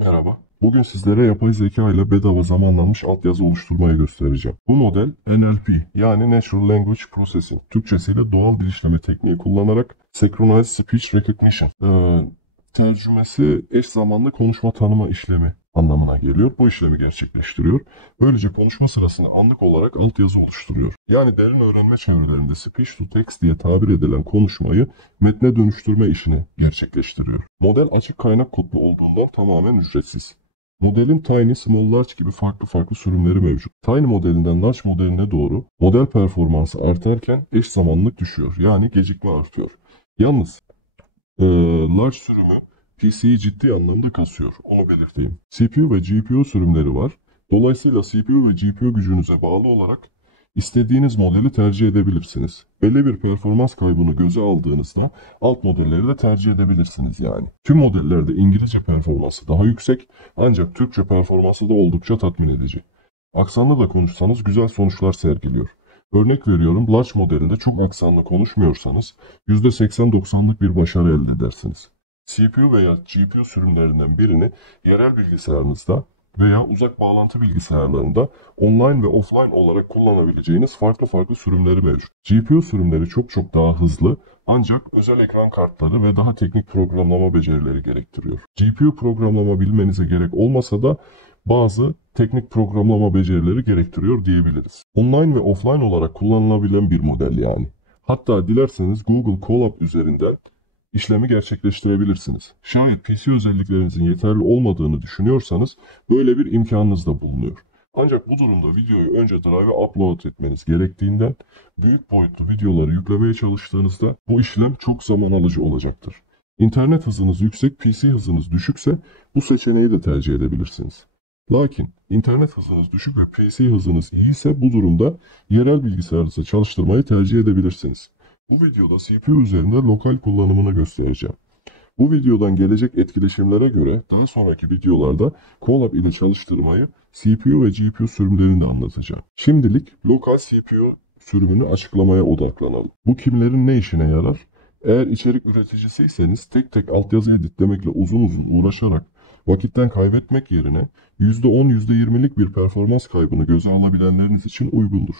Merhaba. Bugün sizlere yapay zeka ile bedava zamanlanmış altyazı oluşturmayı göstereceğim. Bu model NLP yani Natural Language Processing, Türkçesiyle doğal dil işleme tekniği kullanarak Synchronized Speech Recognition, tercümesi eş zamanlı konuşma tanıma işlemi anlamına geliyor. Bu işlemi gerçekleştiriyor. Böylece konuşma sırasında anlık olarak altyazı oluşturuyor. Yani derin öğrenme çevrelerinde speech to text diye tabir edilen konuşmayı metne dönüştürme işini gerçekleştiriyor. Model açık kaynak kodlu olduğundan tamamen ücretsiz. Modelin Tiny, Small, Large gibi farklı sürümleri mevcut. Tiny modelinden Large modeline doğru model performansı artarken eş zamanlılık düşüyor. Yani gecikme artıyor. Yalnız Large sürümü PC'yi ciddi anlamda kasıyor. Onu belirteyim. CPU ve GPU sürümleri var. Dolayısıyla CPU ve GPU gücünüze bağlı olarak istediğiniz modeli tercih edebilirsiniz. Belli bir performans kaybını göze aldığınızda alt modelleri de tercih edebilirsiniz yani. Tüm modellerde İngilizce performansı daha yüksek ancak Türkçe performansı da oldukça tatmin edici. Aksanlı da konuşsanız güzel sonuçlar sergiliyor. Örnek veriyorum, Large modelinde çok aksanlı konuşmuyorsanız %80-90'lık bir başarı elde edersiniz. CPU veya GPU sürümlerinden birini yerel bilgisayarınızda veya uzak bağlantı bilgisayarlarında online ve offline olarak kullanabileceğiniz farklı sürümleri mevcut. GPU sürümleri çok daha hızlı ancak özel ekran kartları ve daha teknik programlama becerileri gerektiriyor. GPU programlama bilmenize gerek olmasa da bazı teknik programlama becerileri gerektiriyor diyebiliriz. Online ve offline olarak kullanılabilen bir model yani. Hatta dilerseniz Google Colab üzerinden işlemi gerçekleştirebilirsiniz. Şayet PC özelliklerinizin yeterli olmadığını düşünüyorsanız böyle bir imkanınız da bulunuyor. Ancak bu durumda videoyu önce Drive'a upload etmeniz gerektiğinden büyük boyutlu videoları yüklemeye çalıştığınızda bu işlem çok zaman alıcı olacaktır. İnternet hızınız yüksek, PC hızınız düşükse bu seçeneği de tercih edebilirsiniz. Lakin internet hızınız düşük ve PC hızınız iyi ise bu durumda yerel bilgisayarınızda çalıştırmayı tercih edebilirsiniz. Bu videoda CPU üzerinde lokal kullanımını göstereceğim. Bu videodan gelecek etkileşimlere göre daha sonraki videolarda Colab ile çalıştırmayı CPU ve GPU sürümlerini de anlatacağım. Şimdilik lokal CPU sürümünü açıklamaya odaklanalım. Bu kimlerin ne işine yarar? Eğer içerik üreticisiyseniz tek tek altyazı editlemekle uzun uğraşarak vakitten kaybetmek yerine %10-%20'lik bir performans kaybını göze alabilenleriniz için uygundur.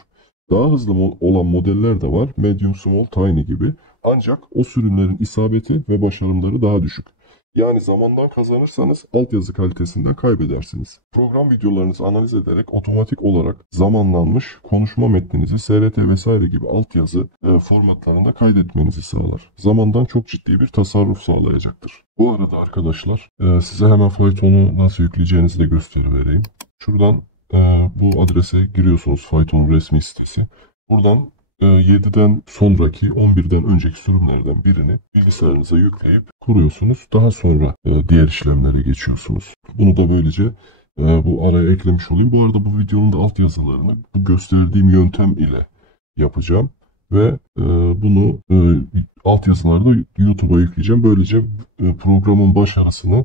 Daha hızlı olan modeller de var, Medium, Small, Tiny gibi. Ancak o sürümlerin isabeti ve başarımları daha düşük. Yani zamandan kazanırsanız altyazı kalitesinden kaybedersiniz. Program videolarınızı analiz ederek otomatik olarak zamanlanmış konuşma metninizi SRT vesaire gibi altyazı formatlarında kaydetmenizi sağlar. Zamandan çok ciddi bir tasarruf sağlayacaktır. Bu arada arkadaşlar size hemen Python'u nasıl yükleyeceğinizi de gösterivereyim. Şuradan bu adrese giriyorsunuz, Python'un resmi sitesi. Buradan 7'den sonraki 11'den önceki sürümlerden birini bilgisayarınıza yükleyip kuruyorsunuz. Daha sonra diğer işlemlere geçiyorsunuz. Bunu da böylece bu araya eklemiş olayım. Bu arada bu videonun da altyazılarını bu gösterdiğim yöntem ile yapacağım. Ve bunu altyazıları da YouTube'a yükleyeceğim. Böylece programın başarısını,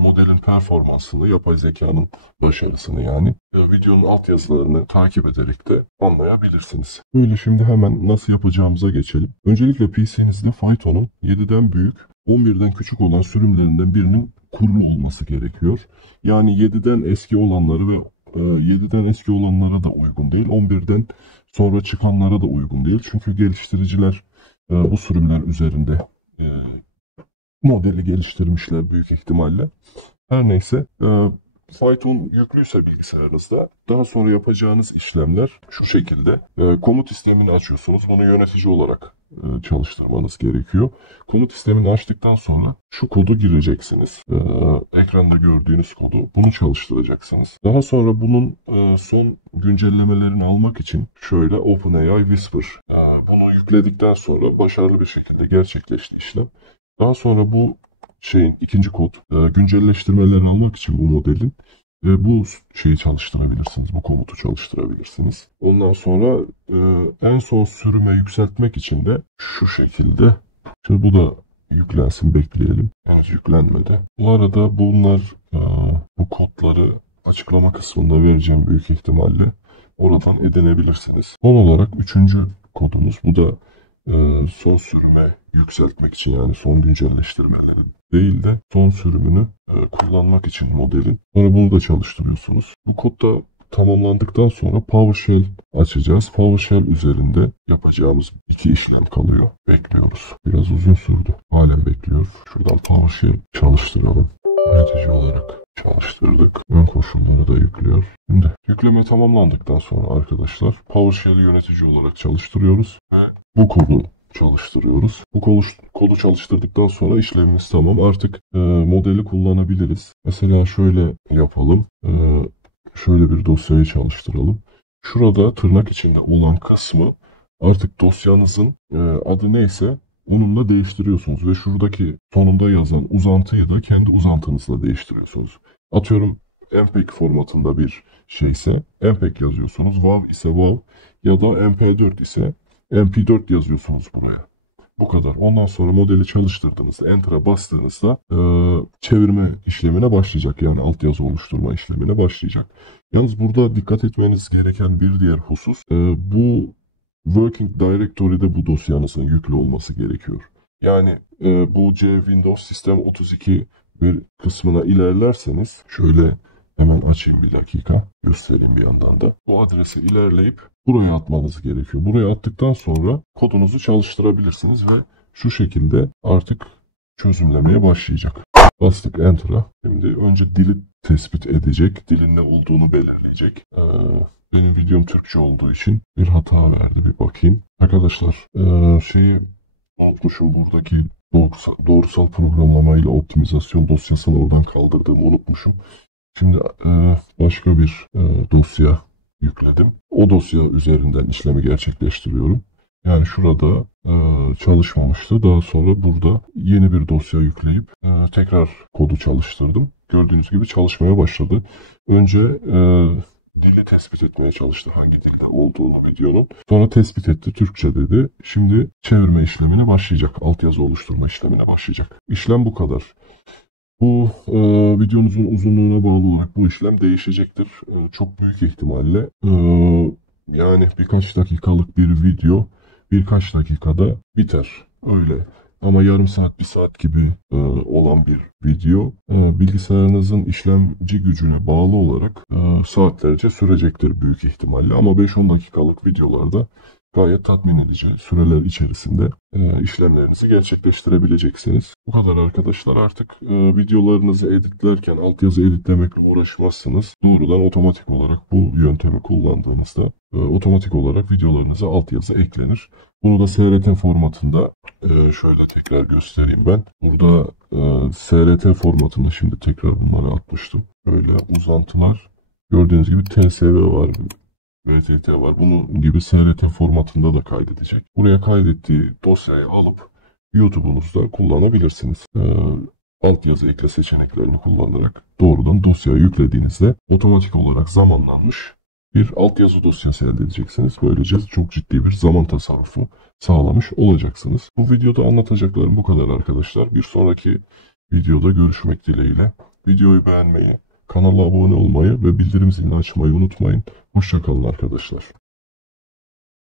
modelin performansını, yapay zekanın başarısını yani videonun altyazılarını takip ederek de anlayabilirsiniz. Böyle şimdi hemen nasıl yapacağımıza geçelim. Öncelikle PC'nizde Python'un 7'den büyük, 11'den küçük olan sürümlerinden birinin kurulu olması gerekiyor. Yani 7'den eski olanları ve 7'den eski olanlara da uygun değil, 11'den sonra çıkanlara da uygun değil. Çünkü geliştiriciler bu sürümler üzerinde modeli geliştirmişler büyük ihtimalle. Her neyse, Python yüklüyse bilgisayarınızda daha sonra yapacağınız işlemler şu şekilde. Komut sistemini açıyorsunuz. Bunu yönetici olarak çalıştırmanız gerekiyor. Komut sistemini açtıktan sonra şu kodu gireceksiniz. Ekranda gördüğünüz kodu. Bunu çalıştıracaksınız. Daha sonra bunun son güncellemelerini almak için şöyle OpenAI Whisper. Bunu yükledikten sonra başarılı bir şekilde gerçekleşti işlem. Daha sonra bu ikinci kod güncelleştirmelerini almak için bu modelin bu şeyi çalıştırabilirsiniz. Bu komutu çalıştırabilirsiniz. Ondan sonra en son sürüme yükseltmek için de şu şekilde. Şimdi bu da yüklensin, bekleyelim. Evet, yüklenmedi. Bu arada bunlar bu kodları açıklama kısmında vereceğim büyük ihtimalle. Oradan edinebilirsiniz. Son olarak üçüncü kodumuz. Bu da son sürüme yükseltmek için, yani son güncelleştirmeleri değil de son sürümünü kullanmak için modelin. Sonra bunu da çalıştırıyorsunuz. Bu kodda tamamlandıktan sonra PowerShell açacağız. PowerShell üzerinde yapacağımız 2 işlem kalıyor. Bekliyoruz. Biraz uzun sürdü. Halen bekliyoruz. Şuradan PowerShell çalıştıralım. Yönetici olarak çalıştırdık. Ön koşulları da yüklüyor. Şimdi yükleme tamamlandıktan sonra arkadaşlar PowerShell'i yönetici olarak çalıştırıyoruz ve bu kodu çalıştırıyoruz. Bu kodu çalıştırdıktan sonra işlemimiz tamam. Artık modeli kullanabiliriz. Mesela şöyle yapalım. Şöyle bir dosyayı çalıştıralım. Şurada tırnak içinde olan kısmı artık dosyanızın adı neyse onunla değiştiriyorsunuz ve şuradaki sonunda yazan uzantıyı da kendi uzantınızla değiştiriyorsunuz. Atıyorum MPEG formatında bir şeyse MPEG yazıyorsunuz. WAV ise WAV ya da MP4 ise MP4 yazıyorsunuz buraya. Bu kadar. Ondan sonra modeli çalıştırdığınızda, Enter'a bastığınızda çevirme işlemine başlayacak. Yani altyazı oluşturma işlemine başlayacak. Yalnız burada dikkat etmeniz gereken bir diğer husus, bu Working Directory'de bu dosyanızın yüklü olması gerekiyor. Yani bu C Windows Sistem 32 bir kısmına ilerlerseniz, şöyle hemen açayım bir dakika, göstereyim bir yandan da. Bu adrese ilerleyip buraya atmanız gerekiyor. Buraya attıktan sonra kodunuzu çalıştırabilirsiniz ve şu şekilde artık çözümlemeye başlayacak. Bastık Enter'a. Şimdi önce dili tespit edecek, dilin ne olduğunu belirleyecek. Benim videom Türkçe olduğu için bir hata verdi, bir bakayım. Arkadaşlar şeyi unutmuşum, buradaki doğrusal programlama ile optimizasyon dosyasını oradan kaldırdığımı unutmuşum. Şimdi başka bir dosya yükledim. O dosya üzerinden işlemi gerçekleştiriyorum. Yani şurada çalışmamıştı. Daha sonra burada yeni bir dosya yükleyip tekrar kodu çalıştırdım. Gördüğünüz gibi çalışmaya başladı. Önce dili tespit etmeye çalıştı, hangi dilde olduğunu videonun. Sonra tespit etti, Türkçe dedi. Şimdi çevirme işlemine başlayacak. Altyazı oluşturma işlemine başlayacak. İşlem bu kadar. Bu videonuzun uzunluğuna bağlı olarak bu işlem değişecektir. Çok büyük ihtimalle yani birkaç dakikalık bir video birkaç dakikada biter. Öyle. Ama yarım saat, bir saat gibi olan bir video bilgisayarınızın işlemci gücüne bağlı olarak saatlerce sürecektir büyük ihtimalle. Ama 5-10 dakikalık videolarda gayet tatmin edici süreler içerisinde işlemlerinizi gerçekleştirebileceksiniz. Bu kadar arkadaşlar. Artık videolarınızı editlerken altyazı editlemekle uğraşmazsınız. Doğrudan otomatik olarak bu yöntemi kullandığınızda otomatik olarak videolarınıza altyazı eklenir. Bunu da SRT formatında şöyle tekrar göstereyim ben. Burada SRT formatında şimdi tekrar bunları atmıştım. Böyle uzantılar. Gördüğünüz gibi TSV var. VTT var. Bunun gibi SRT formatında da kaydedecek. Buraya kaydettiği dosyayı alıp YouTube'unuzda kullanabilirsiniz. Altyazı ekle seçeneklerini kullanarak doğrudan dosyayı yüklediğinizde otomatik olarak zamanlanmış bir altyazı dosyası elde edeceksiniz. Böylece çok ciddi bir zaman tasarrufu sağlamış olacaksınız. Bu videoda anlatacaklarım bu kadar arkadaşlar. Bir sonraki videoda görüşmek dileğiyle. Videoyu beğenmeyi, kanala abone olmayı ve bildirim zilini açmayı unutmayın. Hoşça kalın arkadaşlar.